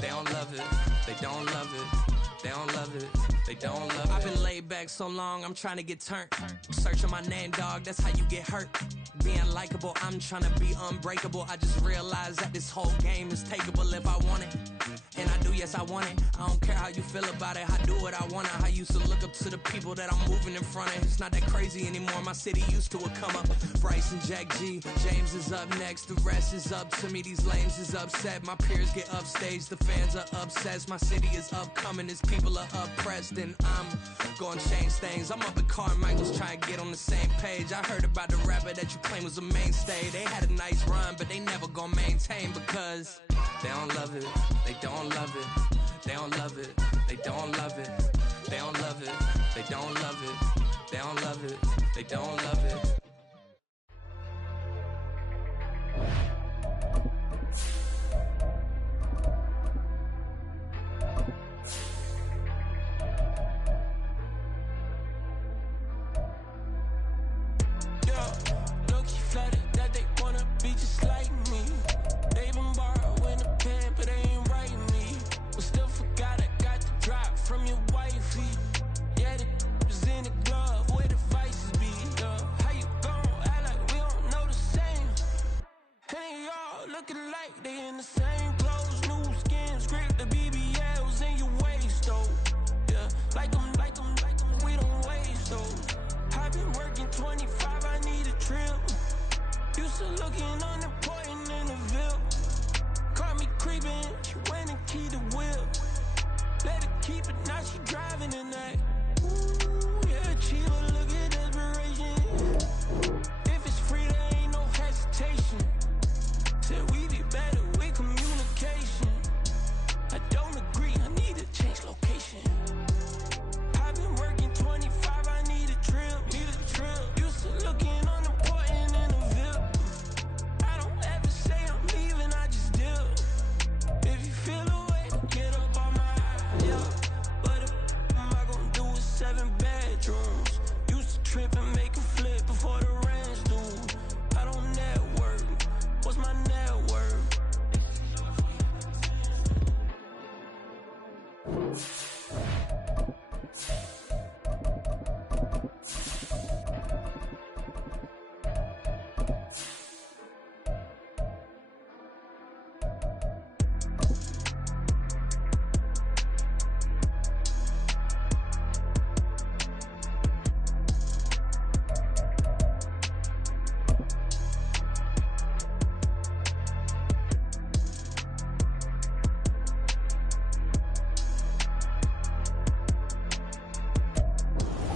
They don't love it. They don't love it. They don't love it. They don't love it. I've been laid back so long, I'm trying to get turned. Searching my name, dog, that's how you get hurt. Being likable, I'm trying to be unbreakable. I just realized that this whole game is takeable if I want it. And I do, yes, I want it. I don't care how you feel about it. I do what I want to. I used to look up to the people that I'm moving in front of. It's not that crazy anymore. My city used to a come up. Bryce and Jack G. James is up next. The rest is up to me. These lames is upset. My peers get upstage. The fans are obsessed. My city is upcoming. These people are oppressed. And I'm gonna change things. I'm up at Carmichael's trying to get on the same page. I heard about the rapper that you claim was a mainstay. They had a nice run, but they never gonna maintain because they don't love it. They don't love it. They don't love it. They don't love it. They don't love it. They don't love it. They don't love it. They don't love it.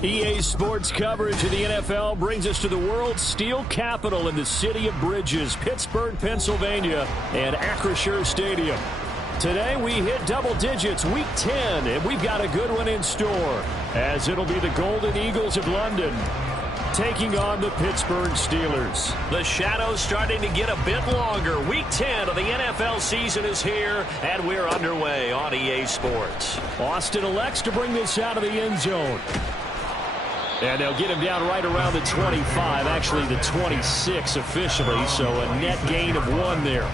EA Sports coverage of the NFL brings us to the world's steel capital in the city of Bridges, Pittsburgh, Pennsylvania, and Acrisure Stadium. Today we hit double digits, Week 10, and we've got a good one in store, as it'll be the Golden Eagles of London taking on the Pittsburgh Steelers. The shadow's starting to get a bit longer. Week 10 of the NFL season is here, and we're underway on EA Sports. Austin elects to bring this out of the end zone. And they'll get him down right around the 25, actually the 26 officially, so a net gain of 1 there.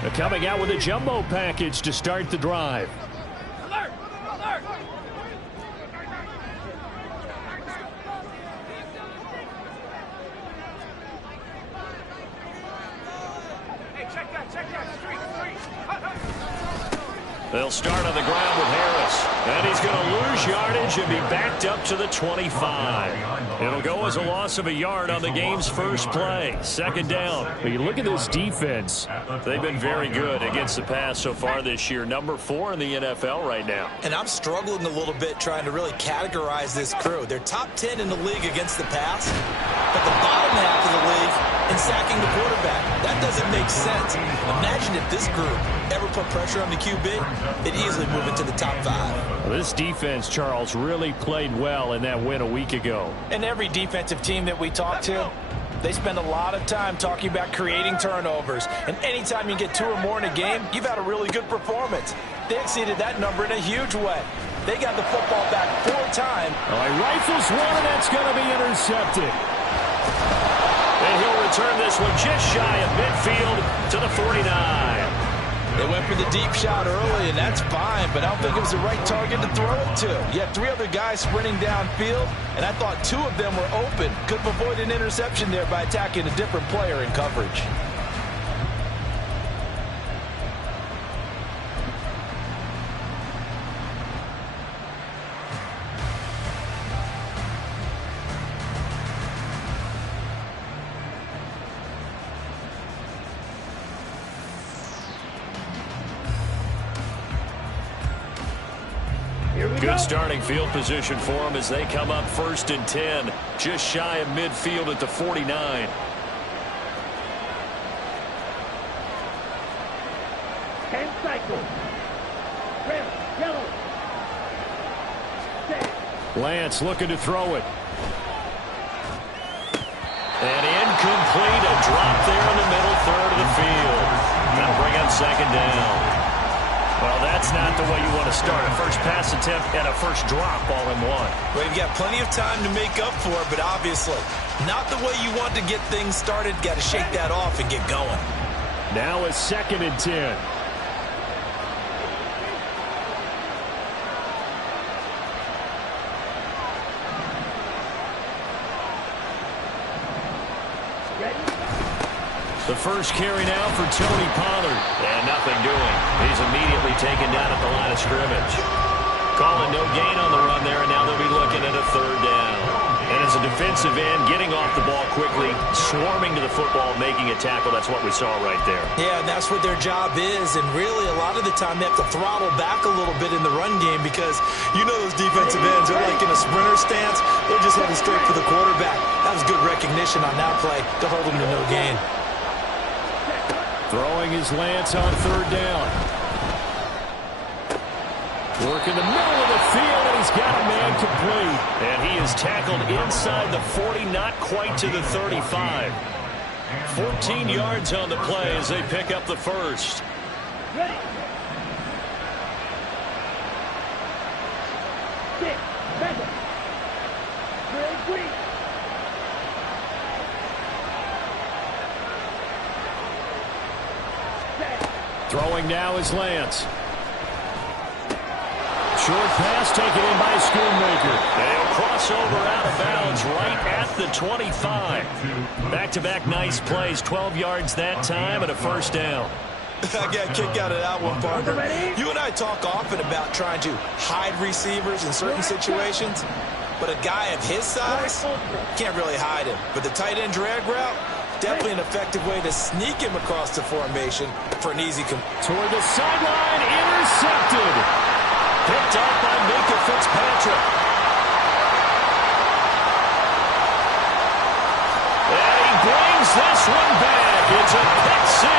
They're coming out with a jumbo package to start the drive. Alert! Alert! Hey, check that, street. They'll start on the ground with Harris. And he's going to lose yardage and be backed up to the 25. It'll go as a loss of a yard on the game's first play. Second down. When you look at this defense, they've been very good against the pass so far this year. Number 4 in the NFL right now. And I'm struggling a little bit trying to really categorize this crew. They're top 10 in the league against the pass, but the bottom half of the league in sacking the quarterback. That doesn't make sense. Imagine if this group ever put pressure on the QB, they'd easily move into the top 5. Well, this defense, Charles, really played well in that win a week ago. And every defensive team that we talk to, they spend a lot of time talking about creating turnovers. And anytime you get 2 or more in a game, you've had a really good performance. They exceeded that number in a huge way. They got the football back 4 times. He rifles one, and that's going to be intercepted. return this one just shy of midfield to the 49. They went for the deep shot early, and that's fine, but I don't think it was the right target to throw it to. You had 3 other guys sprinting downfield, and I thought 2 of them were open. Could have avoided an interception there by attacking a different player in coverage. Good starting field position for them as they come up 1st and 10, just shy of midfield at the 49. Lance looking to throw it. And incomplete, a drop there in the middle third of the field. That'll bring up 2nd down. Well, that's not the way you want to start. A first pass attempt and a first drop all in one. Well, you've got plenty of time to make up for it, but obviously not the way you want to get things started. Got to shake that off and get going. Now a 2nd and 10. The first carry now for Tony Pollard. And nothing doing. He's immediately taken down at the line of scrimmage. Calling no gain on the run there, and now they'll be looking at a 3rd down. And as a defensive end, getting off the ball quickly, swarming to the football, making a tackle, that's what we saw right there. Yeah, and that's what their job is, and really a lot of the time they have to throttle back a little bit in the run game because you know those defensive ends are like in a sprinter stance. They're just heading straight for the quarterback. That was good recognition on that play to hold them to no gain. Throwing his Lance on 3rd down. Work in the middle of the field, and he's got a man complete. And he is tackled inside the 40, not quite to the 35. 14 yards on the play as they pick up the first. Ready. 6, 7. Green. Throwing now is Lance. Short pass taken in by Schoonmaker. They'll cross over out of bounds right at the 25. Back-to-back nice plays, 12 yards that time and a 1st down. I got a kick out of that one, partner. You and I talk often about trying to hide receivers in certain situations, but a guy of his size can't really hide him. But the tight end drag route, definitely an effective way to sneak him across the formation for an easy toward the sideline, intercepted. Picked up by Minka Fitzpatrick. And he brings this one back. It's a pick 6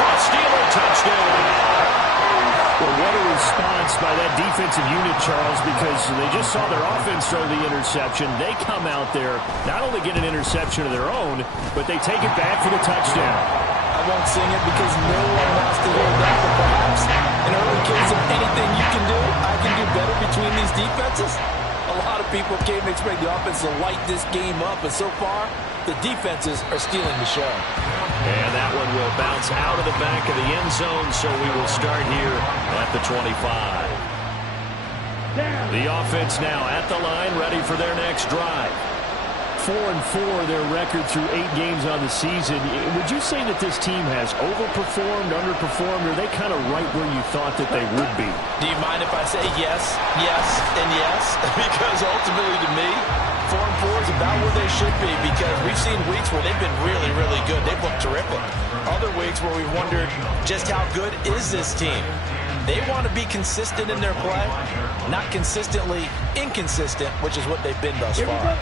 for a Steeler touchdown. Well, what a response by that defensive unit, Charles, because they just saw their offense throw the interception. They come out there, not only get an interception of their own, but they take it back for the touchdown. I won't sing it because no one wants to hear that, but perhaps in early case of anything you can do, I can do better between these defenses. A lot of people came to expect the offense to light this game up, but so far, the defenses are stealing the show. And that one will bounce out of the back of the end zone, so we will start here at the 25. The offense now at the line, ready for their next drive. 4-4, their record through 8 games on the season. Would you say that this team has overperformed, underperformed, or are they kind of right where you thought that they would be? Do you mind if I say yes, yes, and yes? Because ultimately to me, 4-4 is about where they should be because we've seen weeks where they've been really, really good. They've looked terrific. Other weeks where we've wondered just how good is this team? They want to be consistent in their play, not consistently inconsistent, which is what they've been thus far.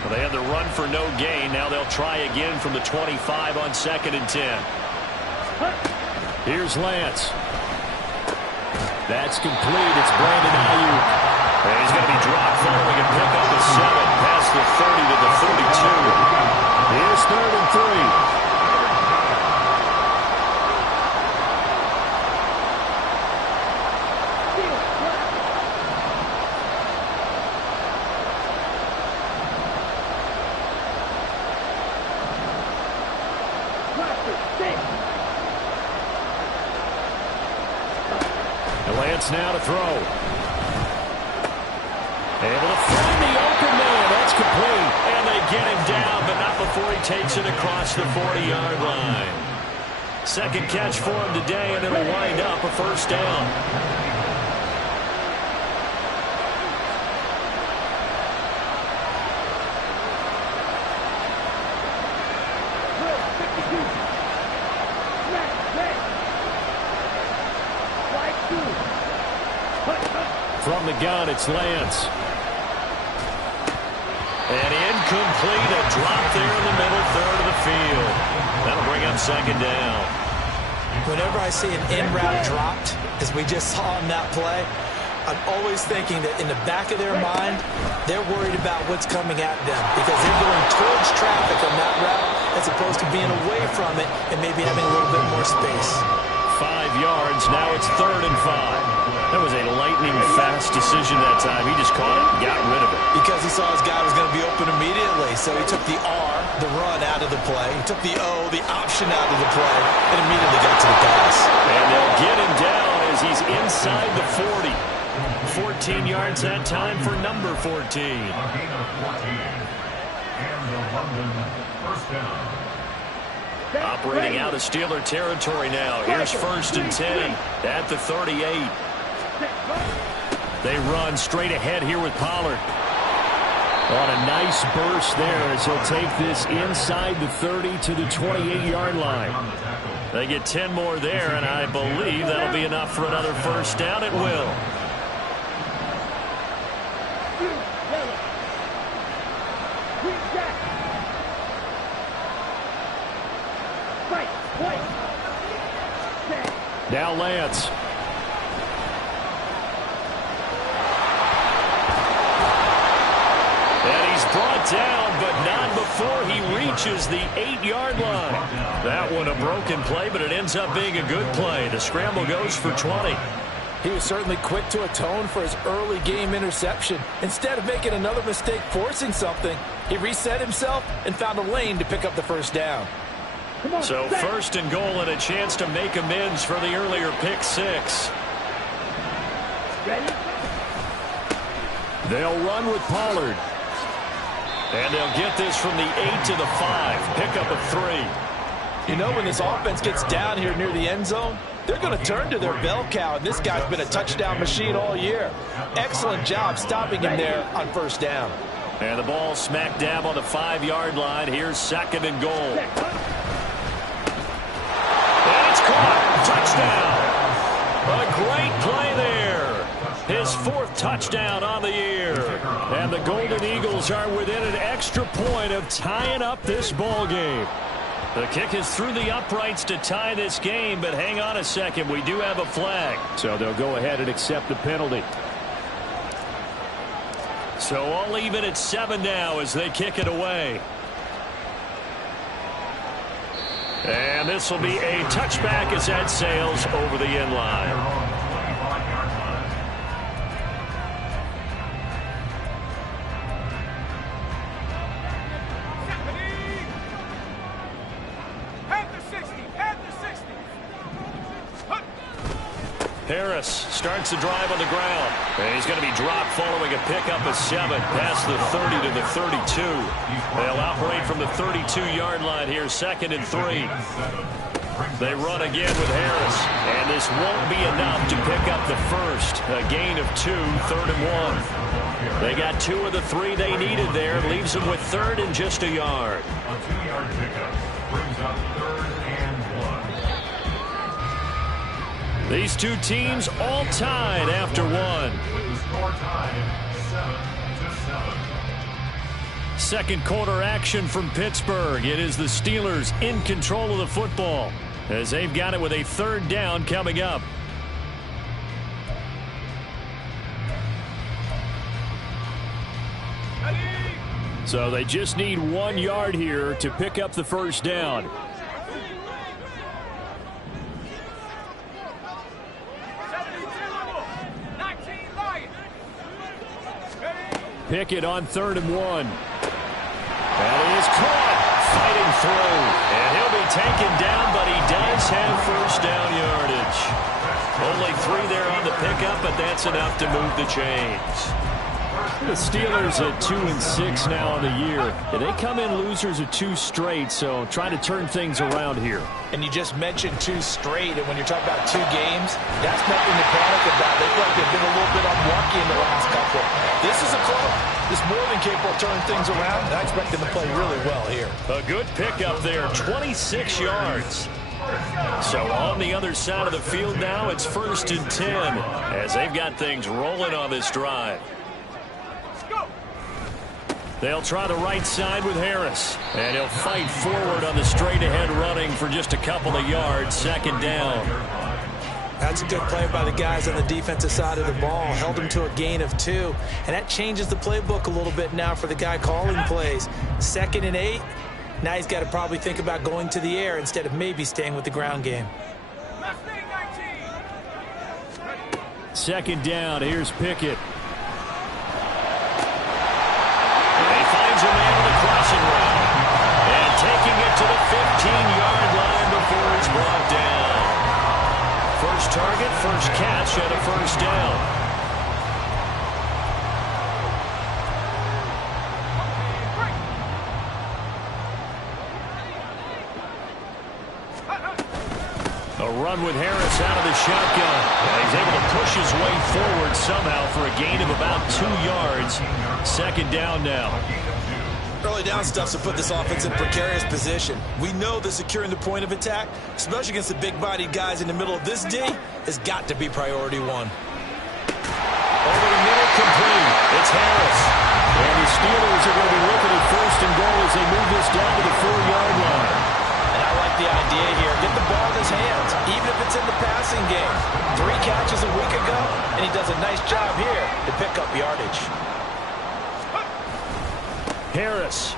Well, they had the run for no gain. Now they'll try again from the 25 on 2nd and 10. Here's Lance. That's complete. It's Brandon Ayuk. And he's going to be dropped following a pick up the 7 past the 30 to the 32. Here's 3rd and 3. And Lance now to throw. Able to find the open man. That's complete. And they get him down, but not before he takes it across the 40-yard line. Second catch for him today, and it'll wind up a first down. From the gun, it's Lance. And incomplete, a drop there in the middle third of the field. That'll bring up second down. Whenever I see an in-route dropped, as we just saw in that play, I'm always thinking that in the back of their mind, they're worried about what's coming at them because they're going towards traffic on that route as opposed to being away from it and maybe having a little bit more space. 5 yards, now it's 3rd and 5. That was a lightning-fast decision that time. He just caught it and got rid of it. Because he saw his guy was going to be open immediately, so he took the R, the run, out of the play. He took the O, the option, out of the play, and immediately got to the pass. And they'll get him down as he's inside the 40. 14 yards that time for number 14. Operating out of Steeler territory now. Here's 1st and 10 at the 38. They run straight ahead here with Pollard. On a nice burst there as he'll take this inside the 30 to the 28-yard line. They get 10 more there, and I believe that'll be enough for another first down. It will. Now Lance. And he's brought down, but not before he reaches the 8-yard line. That one a broken play, but it ends up being a good play. The scramble goes for 20. He was certainly quick to atone for his early game interception. Instead of making another mistake forcing something, he reset himself and found a lane to pick up the first down. So 1st and goal and a chance to make amends for the earlier pick 6. They'll run with Pollard. And they'll get this from the 8 to the 5. Pick up a 3. You know, when this offense gets down here near the end zone, they're going to turn to their bell cow, and this guy's been a touchdown machine all year. Excellent job stopping him there on first down. And the ball smack dab on the 5-yard line. Here's 2nd and goal. And it's caught. Touchdown. A great play there. His 4th touchdown on the year. And the Golden Eagles are within an extra point of tying up this ball game. The kick is through the uprights to tie this game, but hang on a second. We do have a flag. So they'll go ahead and accept the penalty. So all even at 7 now as they kick it away. And this will be a touchback as that sails over the end line. Harris starts the drive on the ground. And he's going to be dropped following a pickup of 7 past the 30 to the 32. They'll operate from the 32-yard line here, 2nd and 3. They run again with Harris. And this won't be enough to pick up the first. A gain of 2, 3rd and 1. They got 2 of the 3 they needed there. Leaves them with 3rd and just a yard. A 2-yard pickup brings up 3rd and 1. These two teams all tied after 1. With the score tied 7-7. Second quarter action from Pittsburgh. It is the Steelers in control of the football as they've got it with a 3rd down coming up. So they just need 1 yard here to pick up the first down. Pickett on 3rd and 1. That is caught. Fighting through. And he'll be taken down, but he does have first down yardage. Only 3 there on the pickup, but that's enough to move the chains. The Steelers at 2-6 now on the year. They come in losers of 2 straight, so trying to turn things around here. And you just mentioned 2 straight, and when you're talking about 2 games, that's nothing to panic about. They feel like they've been a little bit unlucky in the last couple. This is a club that's more than capable of turning things around, and I expect them to play really well here. A good pickup there, 26 yards. So on the other side of the field now, it's 1st and 10 as they've got things rolling on this drive. They'll try the right side with Harris. And he'll fight forward on the straight-ahead running for just a couple of yards. 2nd down. That's a good play by the guys on the defensive side of the ball. Held him to a gain of 2. And that changes the playbook a little bit now for the guy calling plays. 2nd and 8. Now he's got to probably think about going to the air instead of maybe staying with the ground game. 2nd down. Here's Pickett. A man on the crossing route. And taking it to the 15-yard line before he's brought down. First target, first catch, and a 1st down. A run with Harris out of the shotgun. And he's able to push his way forward somehow for a gain of about 2 yards. 2nd down now. Early down stuff to put this offense in precarious position. We know that securing the point of attack, especially against the big-bodied guys in the middle of this D, has got to be priority 1. Over the middle, complete. It's Harris. And the Steelers are going to be looking at 1st and goal as they move this down to the 4-yard line. And I like the idea here. Get the ball in his hands, even if it's in the passing game. 3 catches a week ago, and he does a nice job here to pick up yardage. Harris.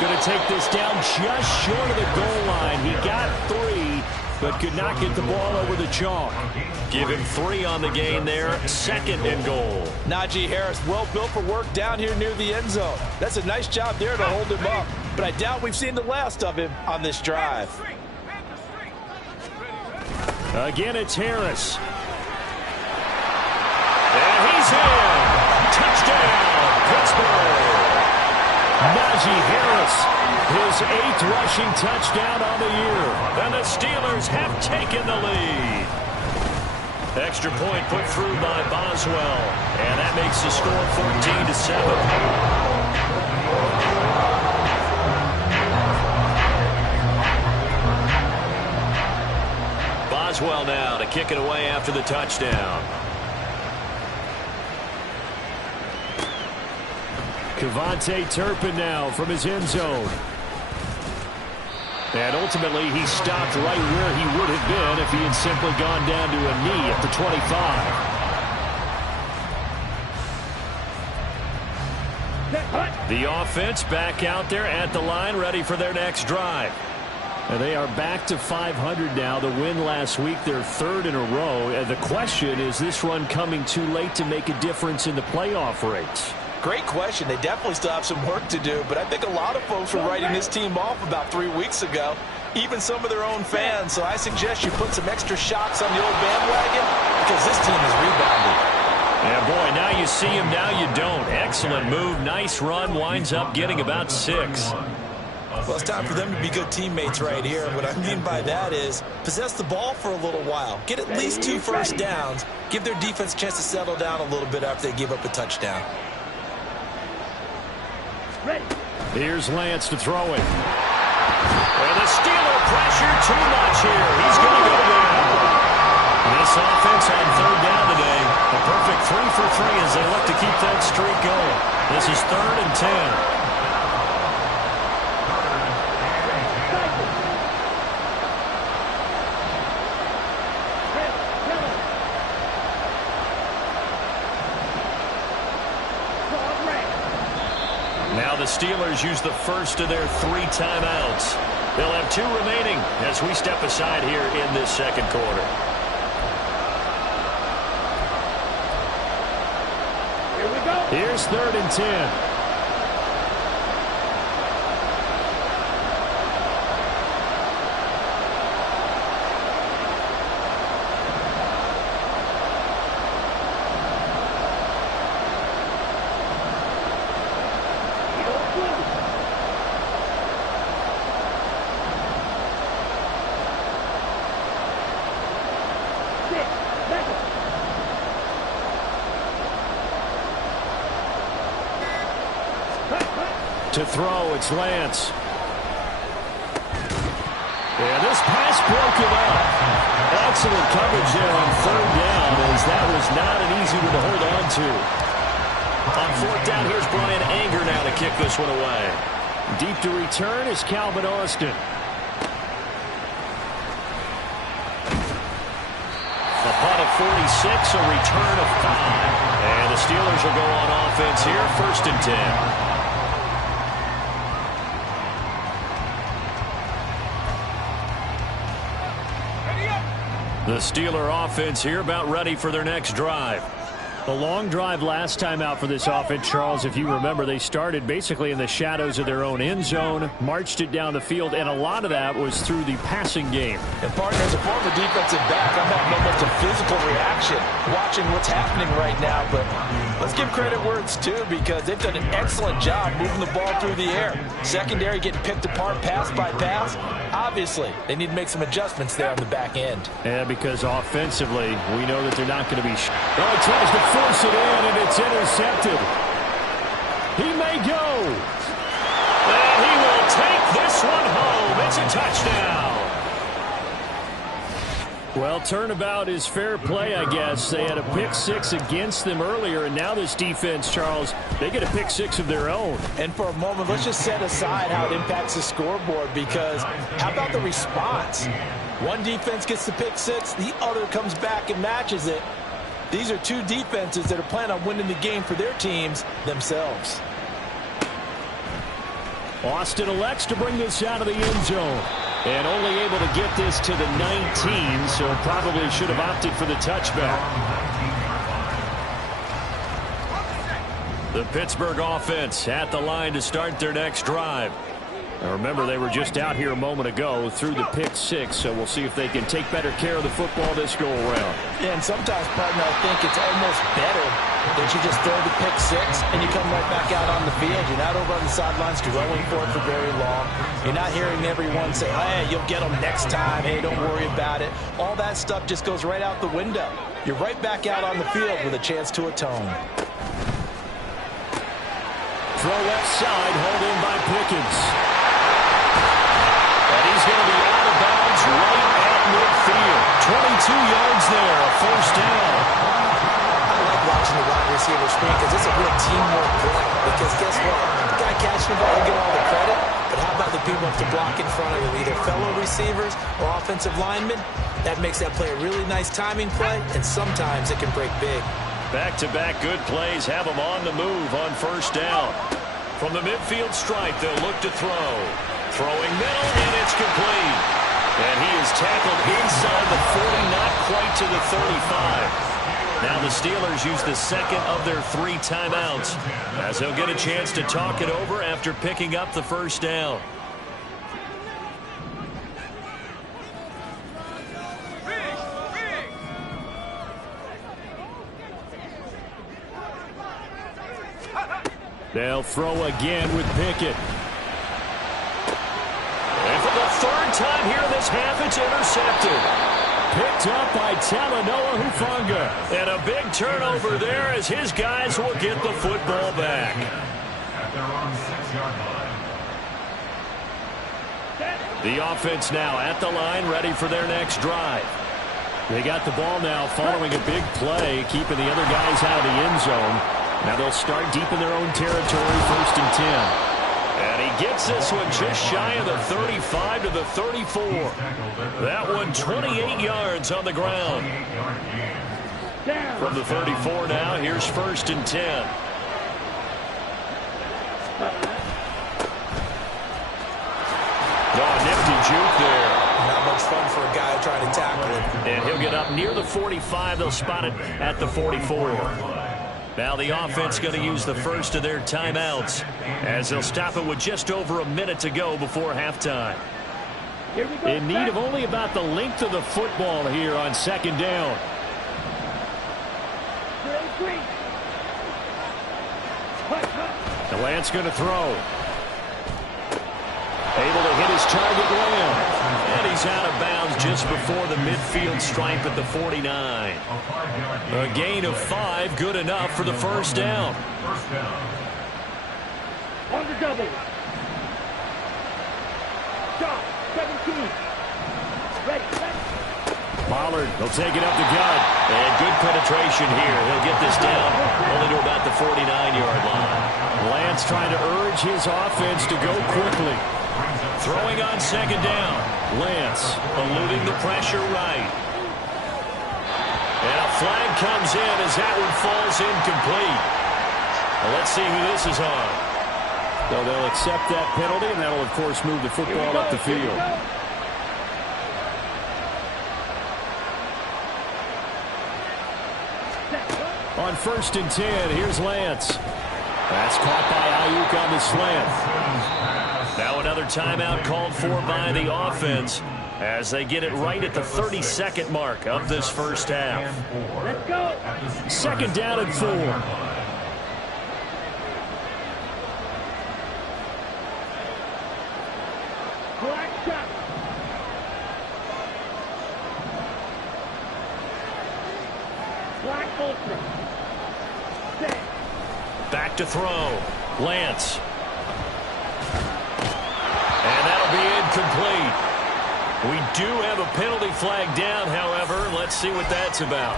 Going to take this down just short of the goal line. He got 3, but could not get the ball over the chalk. Give him 3 on the gain there. 2nd and goal. Najee Harris, well built for work down here near the end zone. That's a nice job there to hold him up. But I doubt we've seen the last of him on this drive. Again, it's Harris. And he's in. Touchdown, Pittsburgh. Najee Harris, his 8th rushing touchdown on the year. And the Steelers have taken the lead. Extra point put through by Boswell. And that makes the score 14-7. Boswell now to kick it away after the touchdown. Kevontae Turpin now from his end zone. And ultimately, he stopped right where he would have been if he had simply gone down to a knee at the 25. The offense back out there at the line, ready for their next drive. And they are back to 500 now. The win last week, their 3rd in a row. And the question is, this run coming too late to make a difference in the playoff race? Great question. They definitely still have some work to do, but I think a lot of folks were writing this team off about 3 weeks ago, even some of their own fans. So I suggest you put some extra shots on the old bandwagon because this team is rebounding. Yeah, boy, now you see him, now you don't. Excellent move, nice run, winds up getting about 6. Well, it's time for them to be good teammates right here. What I mean by that is possess the ball for a little while. Get at least 2 first downs. Give their defense a chance to settle down a little bit after they give up a touchdown. Here's Lance to throw it. And the Steeler pressure too much here. He's going to go down. This offense on 3rd down today. A perfect 3 for 3 as they look to keep that streak going. This is 3rd and 10. Now the Steelers use the first of their 3 timeouts. They'll have 2 remaining as we step aside here in this 2nd quarter. Here we go. Here's 3rd and 10. To throw, it's Lance. And this pass broken up. Excellent coverage there on third down, as that was not an easy one to hold on to. On fourth down, here's Brian Anger now to kick this one away. Deep to return is Calvin Austin. A punt of 46, a return of 5. And the Steelers will go on offense here, 1st and 10. The Steeler offense here about ready for their next drive. A long drive last time out for this offense, Charles. If you remember, they started basically in the shadows of their own end zone, marched it down the field, and a lot of that was through the passing game. And partner, as a former defensive back, I'm having almost a physical reaction watching what's happening right now. But let's give credit where it's due, because they've done an excellent job moving the ball through the air. Secondary getting picked apart pass by pass. Obviously, they need to make some adjustments there on the back end. Yeah, because offensively, we know that they're not going to be... Oh, he tries to force it in, and it's intercepted. He may go. And he will take this one home. It's a touchdown. Well, turnabout is fair play, I guess. They had a pick 6 against them earlier, and now this defense, Charles, they get a pick 6 of their own. And for a moment, let's just set aside how it impacts the scoreboard, because how about the response? One defense gets the pick 6, the other comes back and matches it. These are two defenses that are planning on winning the game for their teams themselves. Austin elects to bring this out of the end zone. And only able to get this to the 19, so probably should have opted for the touchback. The Pittsburgh offense at the line to start their next drive. Now remember, they were just out here a moment ago through the pick 6, so we'll see if they can take better care of the football this go around. Yeah, and sometimes, partner, I think it's almost better that you just throw the pick 6 and you come right back out on the field. You're not over on the sidelines dwelling for it for very long. You're not hearing everyone say, hey, you'll get them next time. Hey, don't worry about it. All that stuff just goes right out the window. You're right back out on the field with a chance to atone. Throw left side, hauled in by Pickens. And he's going to be out of bounds right at midfield. 22 yards there, a first down. I like watching the wide receiver screen because it's a real teamwork play. Because guess what? The guy catching the ball will get all the credit, but how about the people who have to block in front of him, either fellow receivers or offensive linemen? That makes that play a really nice timing play, and sometimes it can break big. Back-to-back good plays have them on the move on first down. From the midfield stripe, they'll look to throw. Throwing middle, and it's complete. And he is tackled inside the 40, not quite to the 35. Now the Steelers use the second of their 3 timeouts, as they'll get a chance to talk it over after picking up the first down. They'll throw again with Pickett. And for the 3rd time here in this half, it's intercepted. Picked up by Talanoa Hufanga. And a big turnover there as his guys will get the football back. At their own 6-yard line. The offense now at the line, ready for their next drive. They got the ball now following a big play, keeping the other guys out of the end zone. Now they'll start deep in their own territory, 1st and 10. And he gets this one just shy of the 35 to the 34. That one 28 yards on the ground. From the 34 now, here's 1st and 10. Oh, nifty juke there. Not much fun for a guy trying to tackle him. And he'll get up near the 45. They'll spot it at the 44. Now the offense going to use the first of their timeouts, as they'll stop it with just over a minute to go before halftime. In need of only about the length of the football here on 2nd down. And Lance going to throw. Able to hit his target, Lamb. And he's out of bounds just before the midfield stripe at the 49. A gain of 5, good enough for the first down. On the double. Stop. 17. Ready. Pollard, he'll take it up the gut. And good penetration here. He'll get this down only to about the 49-yard line. Lance trying to urge his offense to go quickly. Throwing on second down. Lance Eluding the pressure right. And a flag comes in as that one falls incomplete. Well, let's see who this is on. So they'll accept that penalty, and that'll, of course, move the football up the field. On 1st and 10, here's Lance. That's caught by Ayuk on the slant. Now another timeout called for by the offense as they get it right at the 32nd mark of this first half. Let's go. 2nd down and 4. Black shot. Black ultra. Set. Back to throw. Lance. And that'll be incomplete. We do have a penalty flag down, however. Let's see what that's about.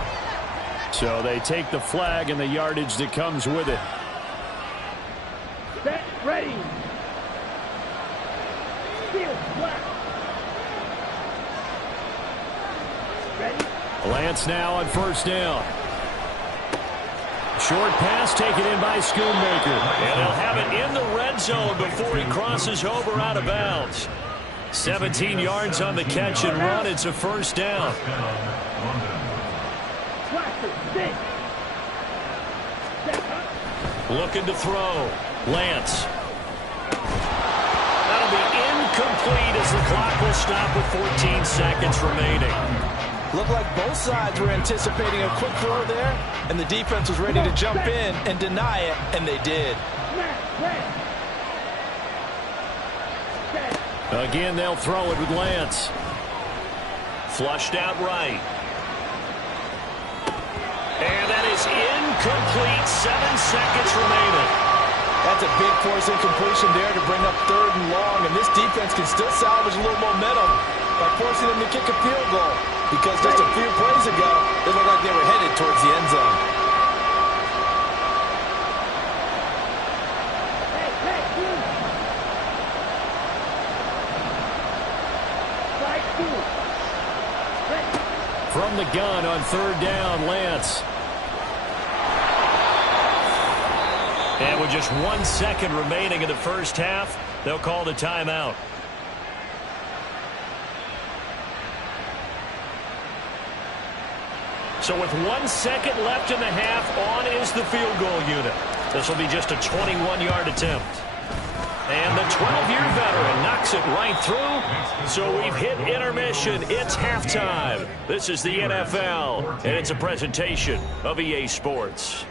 So they take the flag and the yardage that comes with it. Set. Ready. Field. Black. Ready. Lance now on 1st down. Short pass taken in by Schoonmaker. And they'll have it in the red zone before he crosses over out of bounds. 17 yards on the catch and run. It's a 1st down. Looking to throw. Lance. That'll be incomplete as the clock will stop with 14 seconds remaining. Looked like both sides were anticipating a quick throw there, and the defense was ready to jump in and deny it, and they did. Again, they'll throw it with Lance. Flushed out right. And that is incomplete. 7 seconds remaining. That's a big force incompletion there to bring up 3rd and long, and this defense can still salvage a little momentum by forcing them to kick a field goal, because just a few plays ago, it looked like they were headed towards the end zone. From the gun on 3rd down, Lance. And with just 1 second remaining in the first half, they'll call the timeout. So with 1 second left in the half, on is the field goal unit. This will be just a 21-yard attempt. And the 12-year veteran knocks it right through. So we've hit intermission. It's halftime. This is the NFL, and it's a presentation of EA Sports.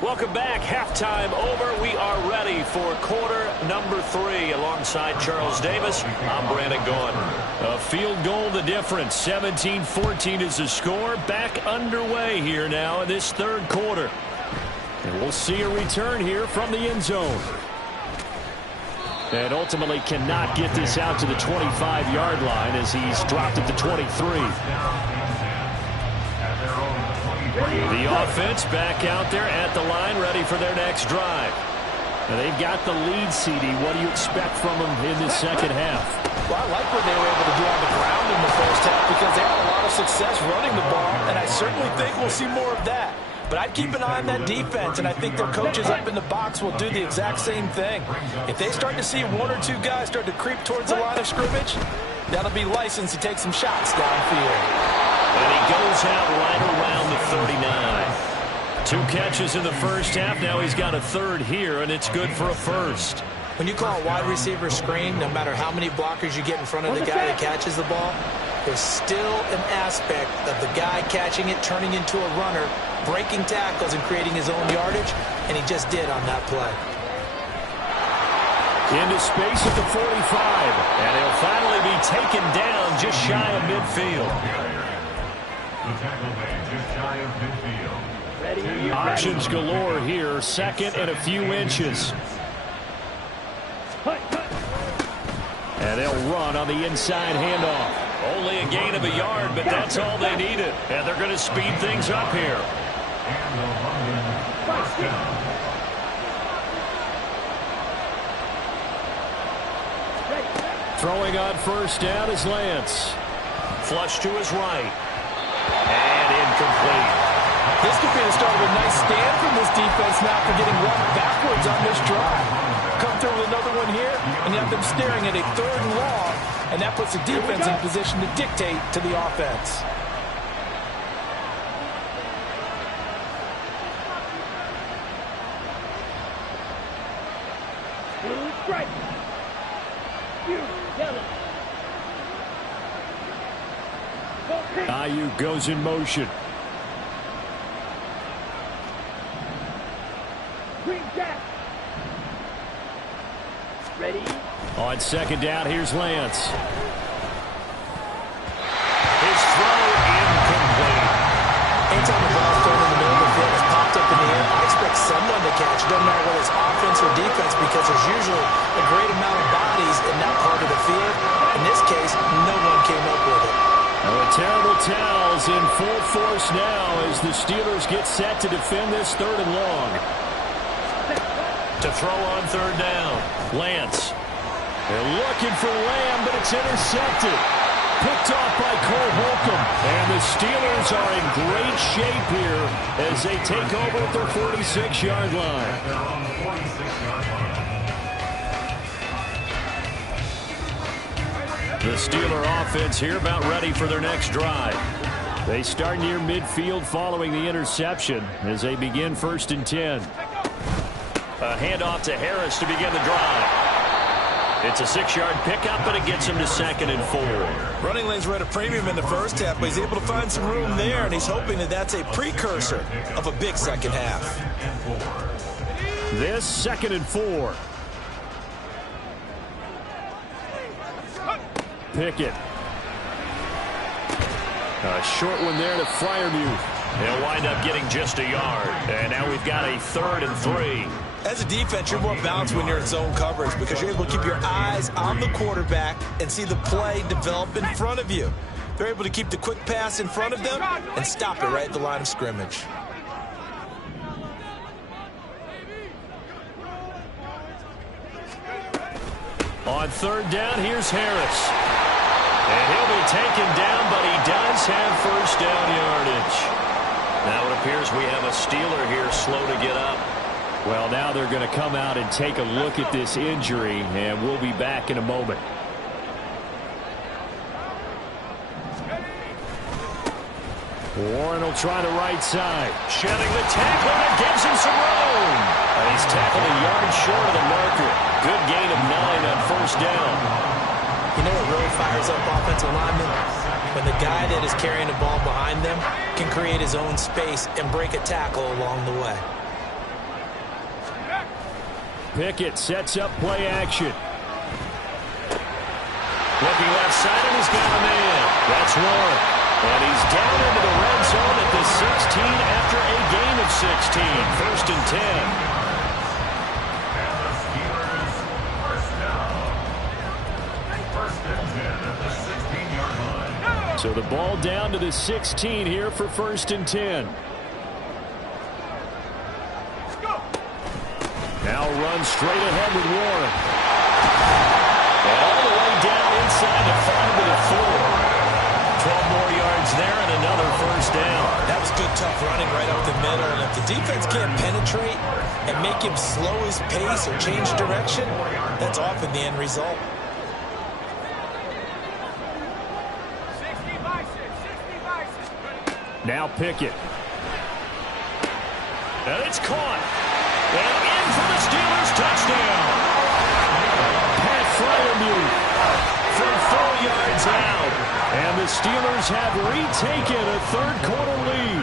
Welcome back. Halftime over. We are ready for quarter number 3. Alongside Charles Davis, I'm Brandon Gordon. A field goal the difference. 17-14 is the score. Back underway here now in this 3rd quarter. And we'll see a return here from the end zone. And ultimately cannot get this out to the 25-yard line as he's dropped at the 23. The offense back out there at the line, ready for their next drive. And they've got the lead, CD. What do you expect from them in this second half? Well, I like what they were able to do on the ground in the first half because they had a lot of success running the ball, and I certainly think we'll see more of that. But I'd keep an eye on that defense, and I think their coaches up in the box will do the exact same thing. If they start to see 1 or 2 guys start to creep towards the line of scrimmage, that'll be licensed to take some shots downfield. And he goes out right around the 39. 2 catches in the first half. Now he's got a 3rd here, and it's good for a 1st. When you call a wide receiver screen, no matter how many blockers you get in front of the guy that catches the ball, there's still an aspect of the guy catching it, turning into a runner, breaking tackles and creating his own yardage, and he just did on that play. Into space at the 45. And he'll finally be taken down just shy of midfield. The tackle man just shy of midfield. Options galore here. Second and a few inches. And they'll run on the inside handoff. Only a gain of a yard, but that's all they needed. And they're going to speed things up here. Throwing on first down is Lance. Flush to his right. And incomplete. This could be the start of a nice stand from this defense now for getting run backwards on this drive. Come through with another one here, and you have them staring at a third and long, and that puts the defense in position to dictate to the offense. Blue strike. Ayuk goes in motion. Green jack. Ready? On second down, here's Lance. His throw incomplete. Anytime the ball's thrown in the middle of the field, it's popped up in the air, I expect someone to catch. It doesn't matter whether it's offense or defense because there's usually a great amount of bodies in that part of the field. In this case, no one came up with it. Oh, terrible towels in full force now as the Steelers get set to defend this third and long. To throw on third down. Lance. They're looking for Lamb, but it's intercepted. Picked off by Cole Holcomb. And the Steelers are in great shape here as they take over at their 46-yard line. The Steeler offense here about ready for their next drive. They start near midfield following the interception as they begin 1st and 10. A handoff to Harris to begin the drive. It's a 6-yard pickup, but it gets him to 2nd and 4. Running lanes were at a premium in the first half, but he's able to find some room there, and he's hoping that that's a precursor of a big second half. This 2nd and 4. Pickett. A short one there to Freiermuth. They'll wind up getting just a yard. And now we've got a 3rd and 3. As a defense, you're more balanced when you're in zone coverage because you're able to keep your eyes on the quarterback and see the play develop in front of you. They're able to keep the quick pass in front of them and stop it right at the line of scrimmage. On third down, here's Harris. And he'll be taken down, but he does have first down yardage. Now it appears we have a Steeler here slow to get up. Well, now they're going to come out and take a look at this injury, and we'll be back in a moment. Warren will try the right side. Shedding the tackle, and it gives him some room. And he's tackled a yard short of the marker. Good gain of 9 on first down. You know what really fires up offensive linemen? When the guy that is carrying the ball behind them can create his own space and break a tackle along the way. Pickett sets up play action. Looking left side, and he's got a man. That's Warren. And he's down into the red zone at the 16 after a gain of 16. 1st and 10. So the ball down to the 16 here for 1st and 10. Now run straight ahead with Warren. And all the way down inside the 5 to the 4. 12 more yards there and another first down. That was good, tough running right up the middle. And if the defense can't penetrate and make him slow his pace or change direction, that's often the end result. Now Pickett. And it's caught. And in for the Steelers touchdown. Pat Freiermuth From 4 yards out. And the Steelers have retaken a third-quarter lead.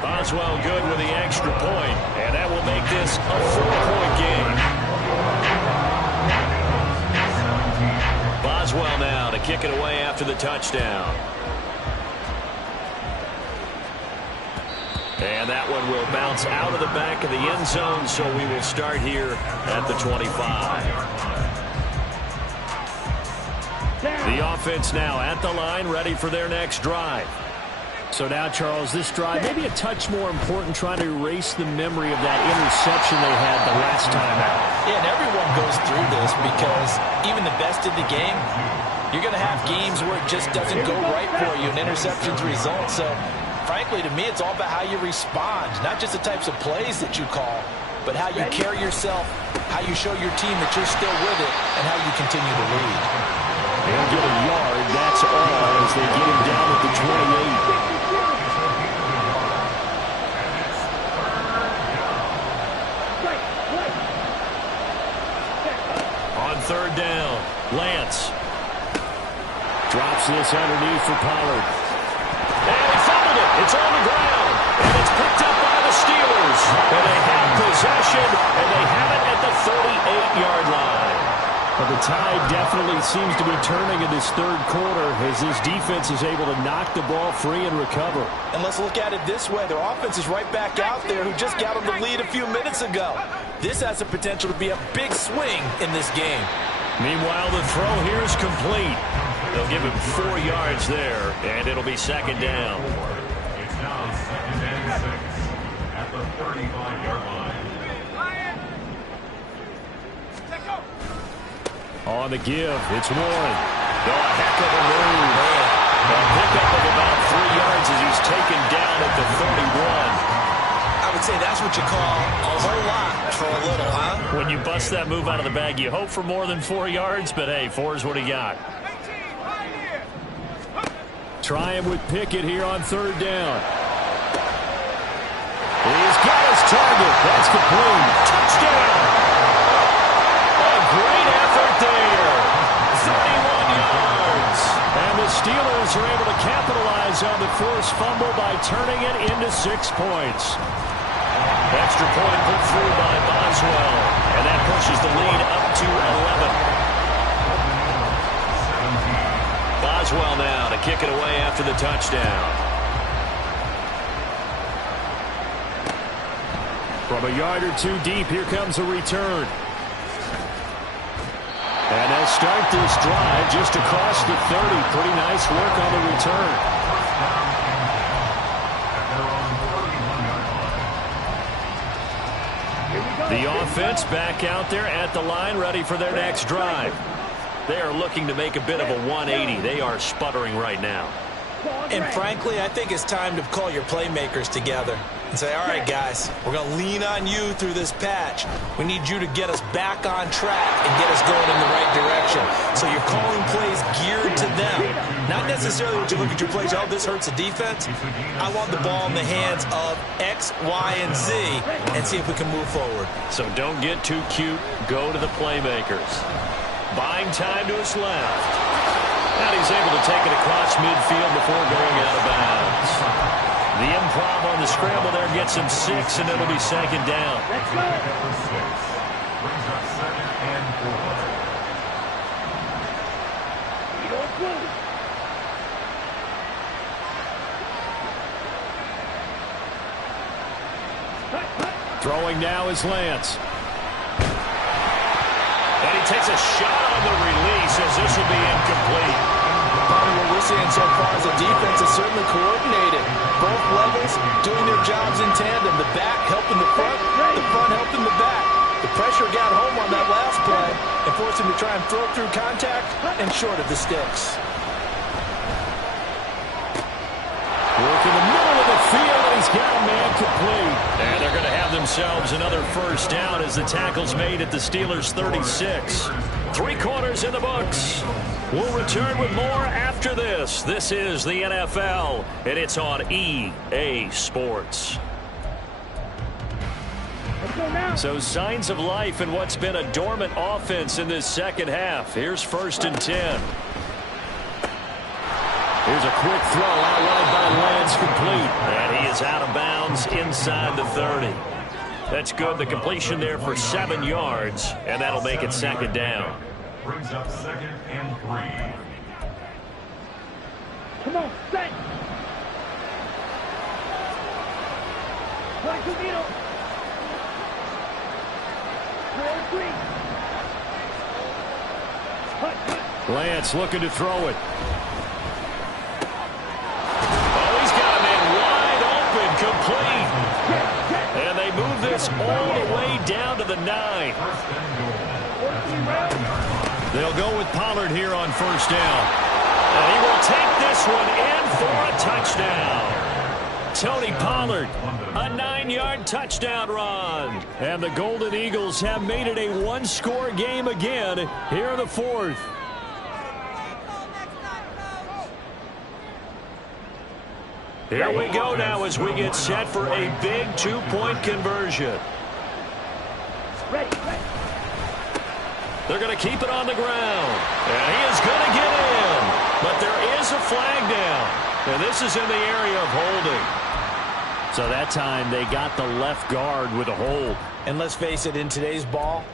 Boswell good with the extra point. And that will make this a 4-point game. Boswell now to kick it away after the touchdown. And that one will bounce out of the back of the end zone, so we will start here at the 25. The offense now at the line, ready for their next drive. So now, Charles, this drive maybe a touch more important, trying to erase the memory of that interception they had the last time out. Yeah, and everyone goes through this because even the best in the game, you're going to have games where it just doesn't go right for you and interceptions result. So, frankly, to me, it's all about how you respond, not just the types of plays that you call, but how you carry yourself, how you show your team that you're still with it, and how you continue to lead. They'll get a yard, that's all, as they get him down at the 28. On third down, Lance drops this underneath for Pollard. And he fumbled it. It's on the ground. And it's picked up by the Steelers. And they have possession, and they have it at the 38-yard line. But the tide definitely seems to be turning in this third quarter as this defense is able to knock the ball free and recover. And let's look at it this way. Their offense is right back out there who just got them the lead a few minutes ago. This has the potential to be a big swing in this game. Meanwhile, the throw here is complete. They'll give him 4 yards there, and it'll be second down. It's now second and 6 at the 35-yard line. On the give, it's Warren. Oh, a heck of a move. A pickup of about 3 yards as he's taken down at the 31. I would say that's what you call a whole lot for a little, huh? When you bust that move out of the bag, you hope for more than 4 yards, but hey, 4 is what he got. Try him with Pickett here on third down. He's got his target. That's complete. Touchdown! A great effort there. 31 yards. And the Steelers are able to capitalize on the forced fumble by turning it into 6 points. Extra point put through by Boswell, and that pushes the lead up to 11. Boswell now to kick it away after the touchdown. From a yard or two deep, here comes a return. And they'll start this drive just across the 30. Pretty nice work on the return. The offense back out there at the line, ready for their next drive. They are looking to make a bit of a 180. They are sputtering right now. And frankly, I think it's time to call your playmakers together and say, all right, guys, we're going to lean on you through this patch. We need you to get us back on track and get us going in the right direction. So you're calling plays geared to them. Not necessarily when you look at your plays, oh, this hurts the defense. I want the ball in the hands of X, Y, and Z and see if we can move forward. So don't get too cute. Go to the playmakers. Buying time to his left. And he's able to take it across midfield before going out of bounds. The improv on the scramble there gets him 6, and it'll be second down. Let's go. Brings up second and 4. Throwing now is Lance. And he takes a shot on the release as this will be incomplete. What we're seeing so far is the defense is certainly coordinated. Both levels doing their jobs in tandem. The back helping the front helping the back. The pressure got home on that last play and forced him to try and throw through contact and short of the sticks. Work in the middle of the field, and he's got a man complete. And they're going to have themselves another first down as the tackle's made at the Steelers' 36. 3 quarters in the books. We'll return with more after this. This is the NFL, and it's on EA Sports. So signs of life in what's been a dormant offense in this second half. Here's 1st and 10. Here's a quick throw out wide by Lance, complete. And he is out of bounds inside the 30. That's good. The completion there for 7 yards, and that'll make it second down. Brings up second and 3. Come on, set. Lance looking to throw it. Oh, he's got a man wide open, complete. And they move this all the way down to the 9. They'll go with Pollard here on first down. And he will take this one in for a touchdown. Tony Pollard, a 9-yard touchdown run. And the Golden Eagles have made it a one-score game again here in the 4th. Here we go now as we get set for a big 2-point conversion. They're going to keep it on the ground. And he is going to get in. But there is a flag down. And this is in the area of holding. So that time they got the left guard with a hold. And let's face it, in today's ball,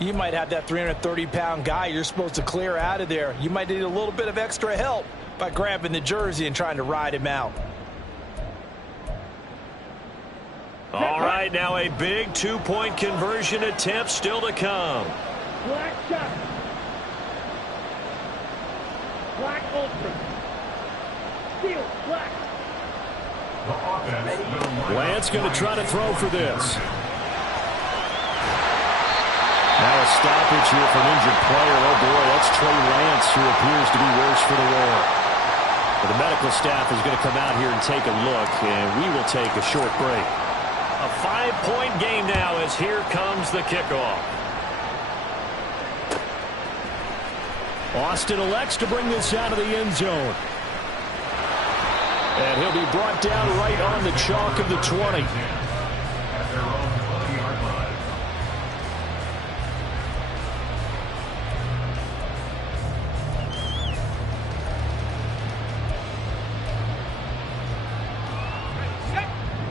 you might have that 330-pound guy you're supposed to clear out of there. You might need a little bit of extra help by grabbing the jersey and trying to ride him out. All right, now a big 2-point conversion attempt still to come. Black shot. Black ultra. Steel, black. Lance going to try to throw for this. Now a stoppage here for an injured player. Oh, boy, that's Trey Lance, who appears to be worse for the wear. But the medical staff is going to come out here and take a look, and we will take a short break. A 5-point game now as here comes the kickoff. Austin elects to bring this out of the end zone. And he'll be brought down right on the chalk of the 20.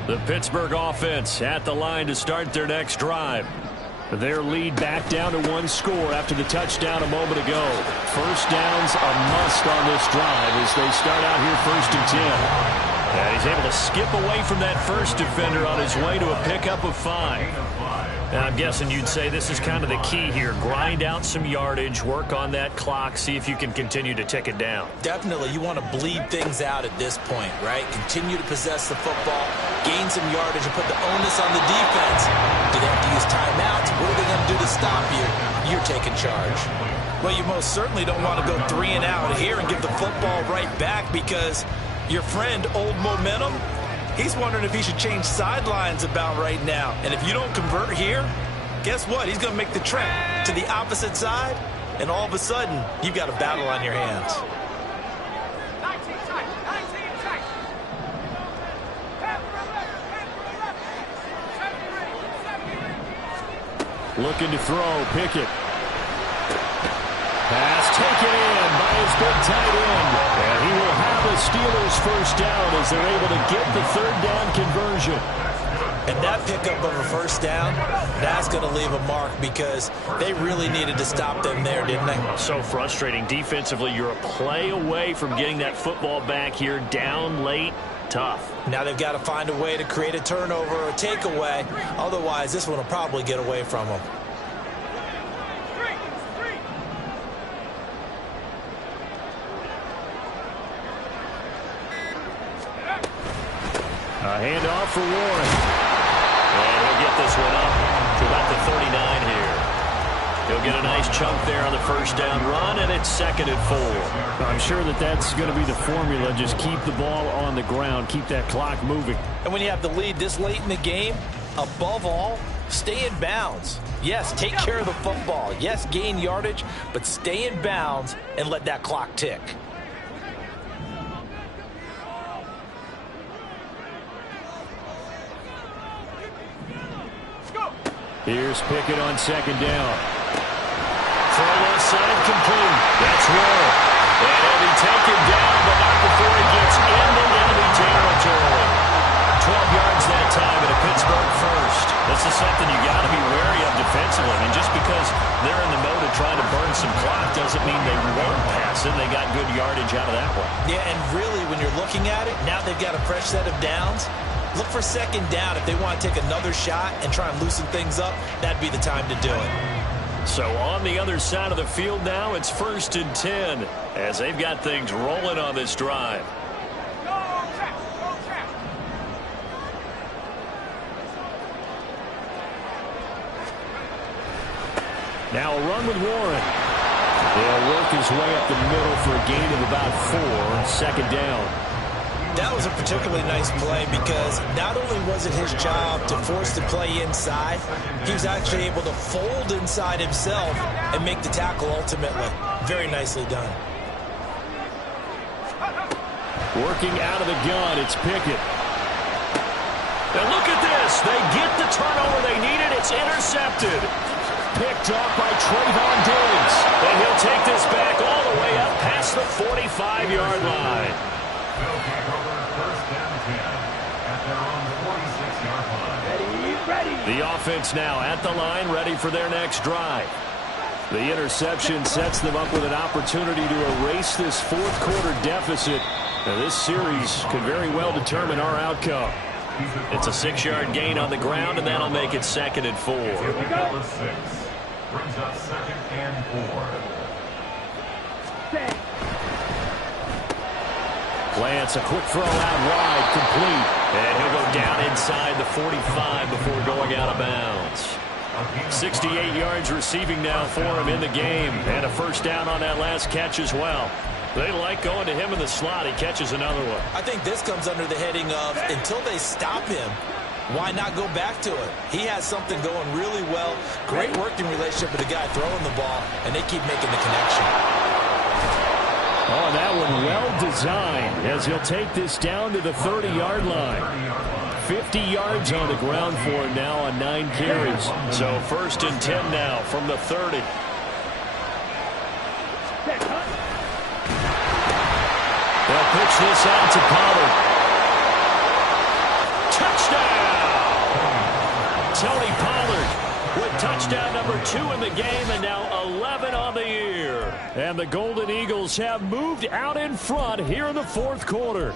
The Pittsburgh offense at the line to start their next drive. Their lead back down to one score after the touchdown a moment ago. First down's a must on this drive as they start out here 1st and 10. And he's able to skip away from that first defender on his way to a pickup of 5. And I'm guessing you'd say this is kind of the key here. Grind out some yardage, work on that clock, see if you can continue to tick it down. Definitely, you want to bleed things out at this point, right? Continue to possess the football, gain some yardage, and put the onus on the defense. Do they have to use timeouts? What are they going to do to stop you? You're taking charge. Well, you most certainly don't want to go 3 and out here and give the football right back, because your friend, Old Momentum, he's wondering if he should change sidelines about right now. And if you don't convert here, guess what? He's going to make the trek to the opposite side, and all of a sudden, you've got a battle on your hands. Looking to throw, Pickett. Pass taken in by his big tight end. And he will have the Steelers first down as they're able to get the 3rd down conversion. And that pickup of a first down, that's going to leave a mark, because they really needed to stop them there, didn't they? So frustrating. Defensively, you're a play away from getting that football back here, down late. Tough. Now they've got to find a way to create a turnover or a takeaway. Otherwise, this one will probably get away from them. A handoff for Warren. And he'll get this one up to about the 39 here. He'll get a nice chunk there on the first down run, and it's 2nd and 4. I'm sure that that's going to be the formula. Just keep the ball on the ground. Keep that clock moving. And when you have the lead this late in the game, above all, stay in bounds. Yes, take care of the football. Yes, gain yardage, but stay in bounds and let that clock tick. Here's Pickett on 2nd down. Throw left side complete. That's Warren. And he'll be taken down, but not before he gets into enemy territory. 12 yards that time at a Pittsburgh first. This is something you got to be wary of defensively. And just because they're in the mode of trying to burn some clock doesn't mean they won't pass it. They got good yardage out of that one. Yeah, and really, when you're looking at it, now they've got a fresh set of downs. Look for second down. If they want to take another shot and try and loosen things up, that'd be the time to do it. So on the other side of the field now, it's 1st and 10 as they've got things rolling on this drive. Now a run with Warren. He'll work his way up the middle for a gain of about 4, 2nd down. That was a particularly nice play because not only was it his job to force the play inside, he was actually able to fold inside himself and make the tackle ultimately. Very nicely done. Working out of the gun, it's Pickett. And look at this. They get the turnover they needed. It's intercepted. Picked off by Trayvon Diggs. And he'll take this back all the way up past the 45-yard line. The offense now at the line, ready for their next drive. The interception sets them up with an opportunity to erase this 4th quarter deficit. Now, this series could very well determine our outcome. It's a 6-yard gain on the ground, and that'll make it 2nd and 4. Number 6 brings up 2nd and 4. Lance, a quick throw out wide, complete. And he'll go down inside the 45 before going out of bounds. 68 yards receiving now for him in the game. And a 1st down on that last catch as well. They like going to him in the slot. He catches another one. I think this comes under the heading of until they stop him, why not go back to it? He has something going really well. Great working relationship with the guy throwing the ball, and they keep making the connection. Oh, that one well designed as he'll take this down to the 30-yard line. 50 yards on the ground for him now on 9 carries. So 1st and 10 now from the 30. They'll pitch this out to Pollard. Touchdown! Tony Pollard with touchdown number 2 in the game, and now 11 on the year. And the Golden Eagles have moved out in front here in the 4th quarter.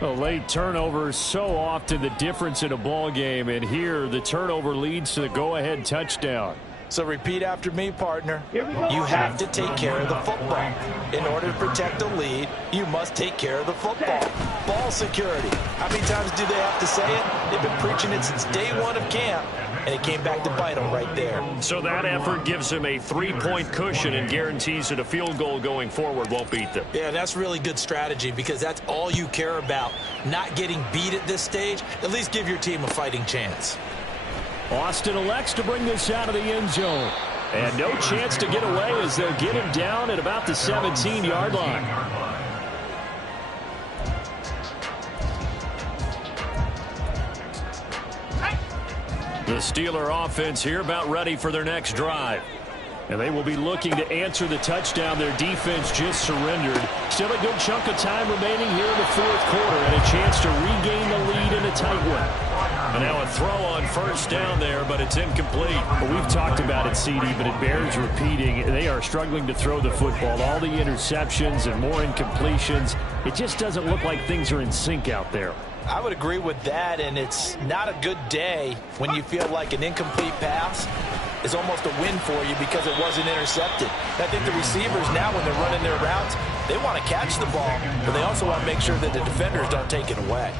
A late turnover is so often the difference in a ball game, and here the turnover leads to the go-ahead touchdown. So repeat after me, partner. You have to take care of the football. In order to protect the lead, you must take care of the football. Ball security. How many times do they have to say it? They've been preaching it since day 1 of camp, and it came back to bite them right there. So that effort gives them a 3-point cushion and guarantees that a field goal going forward won't beat them. Yeah, that's really good strategy because that's all you care about. Not getting beat at this stage. At least give your team a fighting chance. Austin elects to bring this out of the end zone. And no chance to get away as they'll get him down at about the 17-yard line. The Steeler offense here about ready for their next drive. And they will be looking to answer the touchdown their defense just surrendered. Still a good chunk of time remaining here in the 4th quarter and a chance to regain the lead in a tight one. And now a throw on 1st down there, but it's incomplete. Well, we've talked about it, CD, but it bears repeating. They are struggling to throw the football. All the interceptions and more incompletions. It just doesn't look like things are in sync out there. I would agree with that, and it's not a good day when you feel like an incomplete pass is almost a win for you because it wasn't intercepted. I think the receivers now, when they're running their routes, they want to catch the ball, but they also want to make sure that the defenders don't take it away.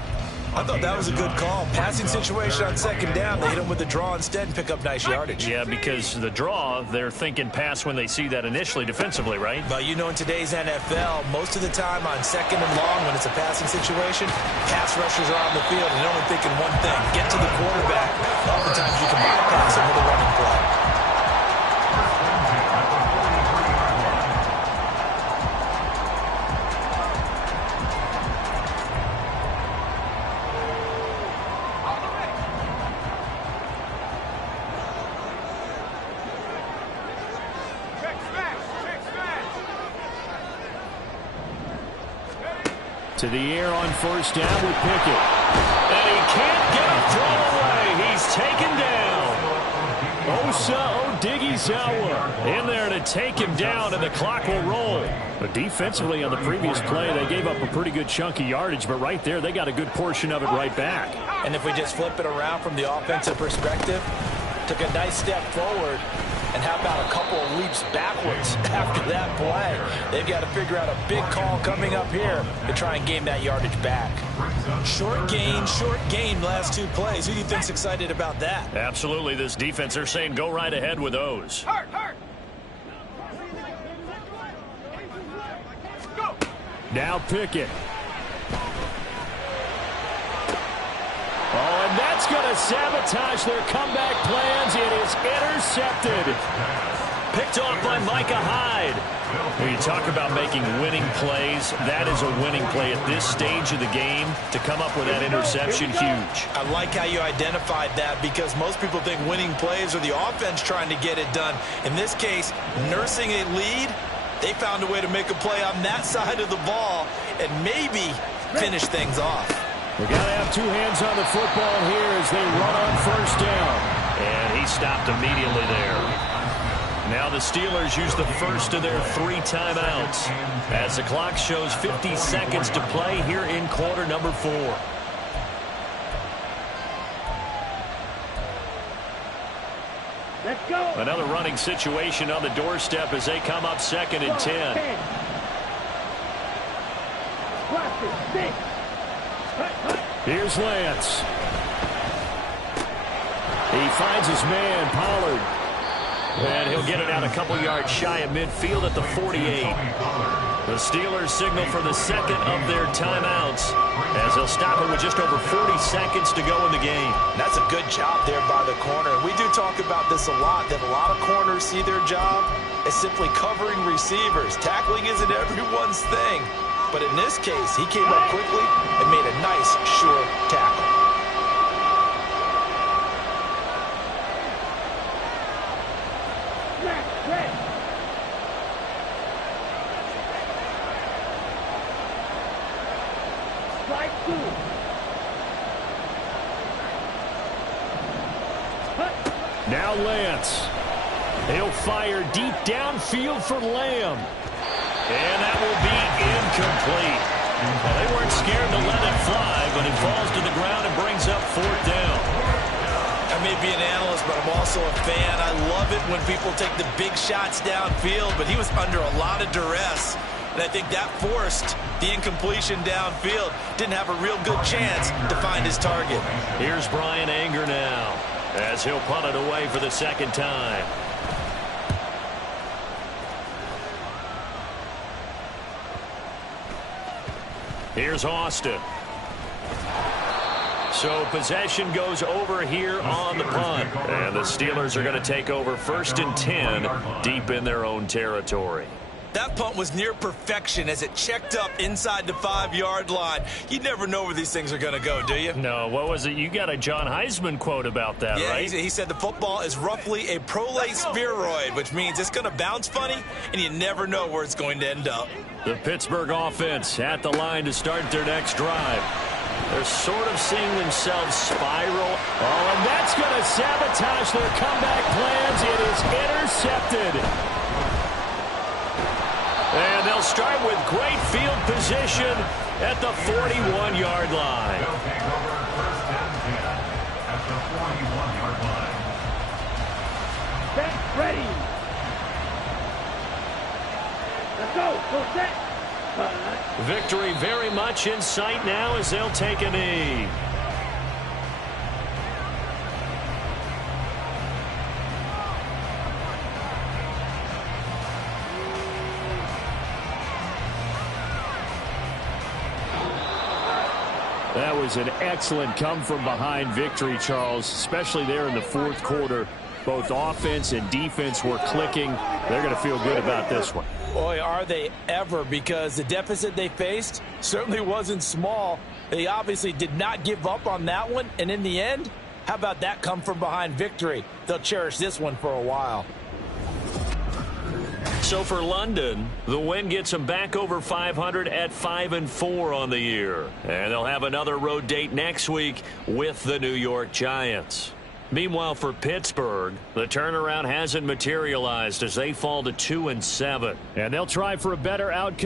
I thought that was a good call. Passing situation on 2nd down. They hit him with the draw instead and pick up nice yardage. Yeah, because the draw, they're thinking pass when they see that initially defensively, right? But you know, in today's NFL, most of the time on 2nd and long, when it's a passing situation, pass rushers are on the field and they're only thinking one thing, get to the quarterback. Oftentimes you can bypass him with a running play. To the air on 1st down with Pickett. And he can't get a throw away. He's taken down. Osa Odighizuwa in there to take him down, and the clock will roll. But defensively on the previous play, they gave up a pretty good chunk of yardage, but right there, they got a good portion of it right back. And if we just flip it around from the offensive perspective, took a nice step forward, and how about a couple of leaps backwards after that play? They've got to figure out a big call coming up here to try and gain that yardage back. Short gain last two plays. Who do you think's excited about that? Absolutely. This defense, they're saying go right ahead with those. Now Pickett. Oh, and that's going to sabotage their comeback plans. It is intercepted. Picked off by Micah Hyde. When you talk about making winning plays, that is a winning play at this stage of the game. To come up with that interception, huge. I like how you identified that, because most people think winning plays are the offense trying to get it done. In this case, nursing a lead, they found a way to make a play on that side of the ball and maybe finish things off. We got to have two hands on the football here as they run on first down. And he stopped immediately there. Now the Steelers use the first of their 3 timeouts as the clock shows 50 seconds to play here in quarter number 4. Let's go. Another running situation on the doorstep as they come up 2nd and 10. 10. Watch it. 6. Here's Lance. He finds his man, Pollard. And he'll get it out a couple yards shy of midfield at the 48. The Steelers signal for the second of their timeouts as they'll stop it with just over 40 seconds to go in the game. That's a good job there by the corner. We do talk about this a lot, that a lot of corners see their job as simply covering receivers. Tackling isn't everyone's thing. But in this case, he came up quickly and made a nice, sure tackle. Now Lance. He'll fire deep downfield for Lamb. And that will be incomplete. Well, they weren't scared to let it fly, but it falls to the ground and brings up 4th down. I may be an analyst, but I'm also a fan. I love it when people take the big shots downfield, but he was under a lot of duress. And I think that forced the incompletion downfield. Didn't have a real good chance to find his target. Here's Brian Anger now as he'll punt it away for the 2nd time. Here's Austin. So possession goes over here on the punt. And the Steelers are going to take over 1st and 10 deep in their own territory. That punt was near perfection as it checked up inside the 5-yard line. You never know where these things are going to go, do you? No, what was it? You got a John Heisman quote about that, right? Yeah, he said the football is roughly a prolate spheroid, which means it's going to bounce funny, and you never know where it's going to end up. The Pittsburgh offense at the line to start their next drive. They're sort of seeing themselves spiral. Oh, and that's going to sabotage their comeback plans. It is intercepted. And they'll start with great field position at the 41-yard line. They'll take over 1st and 10 at the 41-yard line. Set, ready. Let's go. Go set. Victory very much in sight now as they'll take a knee. That was an excellent come-from-behind victory, Charles, especially there in the 4th quarter. Both offense and defense were clicking. They're going to feel good about this one. Boy, are they ever, because the deficit they faced certainly wasn't small. They obviously did not give up on that one, and in the end, how about that come-from-behind victory? They'll cherish this one for a while. So for London, the win gets them back over 500 at 5-4 on the year. And they'll have another road date next week with the New York Giants. Meanwhile, for Pittsburgh, the turnaround hasn't materialized as they fall to 2-7. And they'll try for a better outcome